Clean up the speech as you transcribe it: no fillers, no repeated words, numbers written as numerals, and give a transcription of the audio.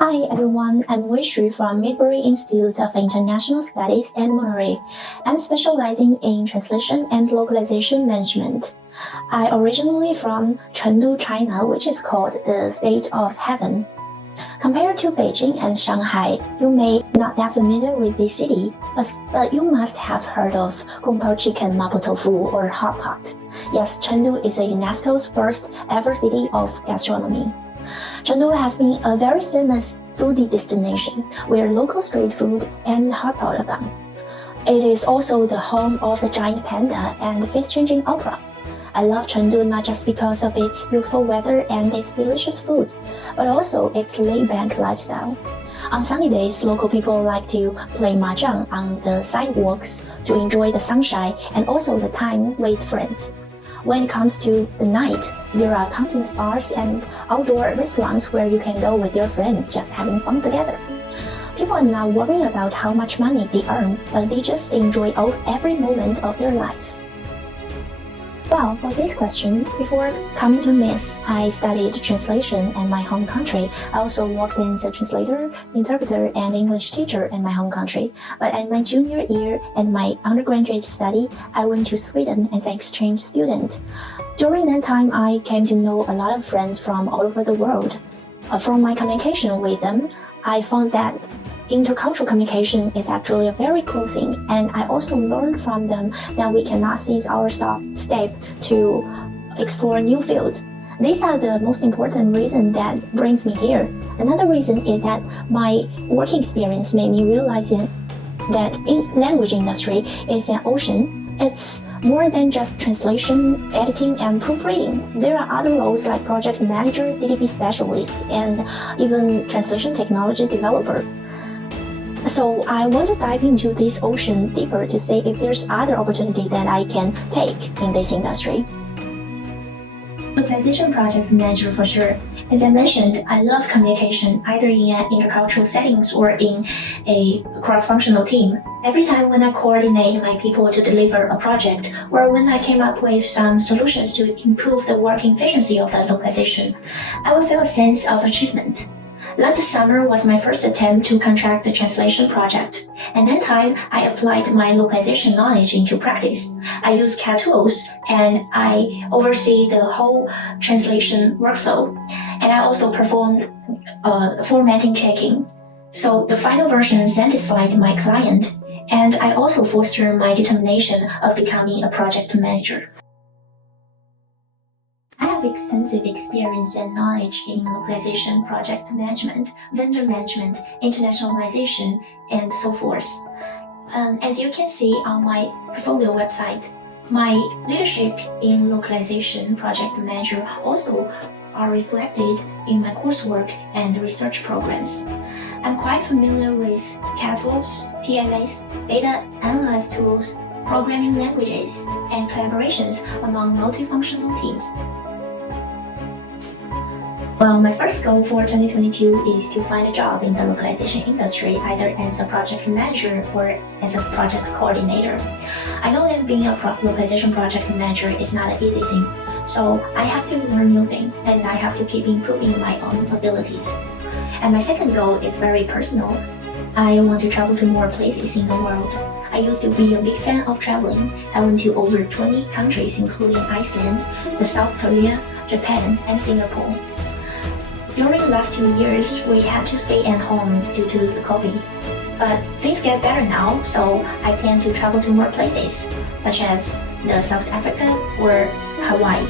Hi everyone, I'm Wei Shu from Midbury Institute of International Studies and Monterey. I'm specializing in translation and localization management. I originally from Chengdu, China, which is called the State of Heaven. Compared to Beijing and Shanghai, you may not that familiar with this city, but you must have heard of Kung Pao chicken, mapo tofu, or hot pot. Yes, Chengdu is a UNESCO's first ever city of gastronomy. Chengdu has been a very famous foodie destination where local street food and hot pot abound. It is also the home of the giant panda and the face-changing opera. I love Chengdu not just because of its beautiful weather and its delicious food, but also its laid-back lifestyle. On sunny days, local people like to play mahjong on the sidewalks to enjoy the sunshine and also the time with friends. When it comes to the night, there are countless bars and outdoor restaurants where you can go with your friends just having fun together. People are not worrying about how much money they earn, but they just enjoy every moment of their life. Well, for this question, before coming to MIS, I studied translation in my home country. I also worked as a translator, interpreter, and English teacher in my home country. But in my junior year and my undergraduate study, I went to Sweden as an exchange student. During that time, I came to know a lot of friends from all over the world. From my communication with them, I found that intercultural communication is actually a very cool thing, and I also learned from them that we cannot seize our step to explore new fields. These are the most important reasons that brings me here. Another reason is that my working experience made me realize that in language industry is an ocean. It's more than just translation, editing, and proofreading. There are other roles like project manager, DDP specialist, and even translation technology developer. So I want to dive into this ocean deeper to see if there's other opportunity that I can take in this industry. Localization project manager for sure. As I mentioned, I love communication either in an intercultural settings or in a cross-functional team. Every time when I coordinate my people to deliver a project or when I came up with some solutions to improve the working efficiency of the localization, I will feel a sense of achievement. Last summer was my first attempt to contract the translation project. At that time, I applied my localization knowledge into practice. I use CAD tools and I oversee the whole translation workflow. And I also performed formatting checking. So the final version satisfied my client, and I also fostered my determination of becoming a project manager. I have extensive experience and knowledge in localization, project management, vendor management, internationalization, and so forth. As you can see on my portfolio website, my leadership in localization project manager also are reflected in my coursework and research programs. I'm quite familiar with CAD tools, TMAs, data analysis tools, programming languages, and collaborations among multifunctional teams. Well, my first goal for 2022 is to find a job in the localization industry, either as a project manager or as a project coordinator. I know that being a localization project manager is not an easy thing, so I have to learn new things and I have to keep improving my own abilities. And my second goal is very personal. I want to travel to more places in the world. I used to be a big fan of traveling. I went to over 20 countries including Iceland, South Korea, Japan, and Singapore. During the last 2 years, we had to stay at home due to the COVID. But things get better now, so I plan to travel to more places, such as South Africa or Hawaii.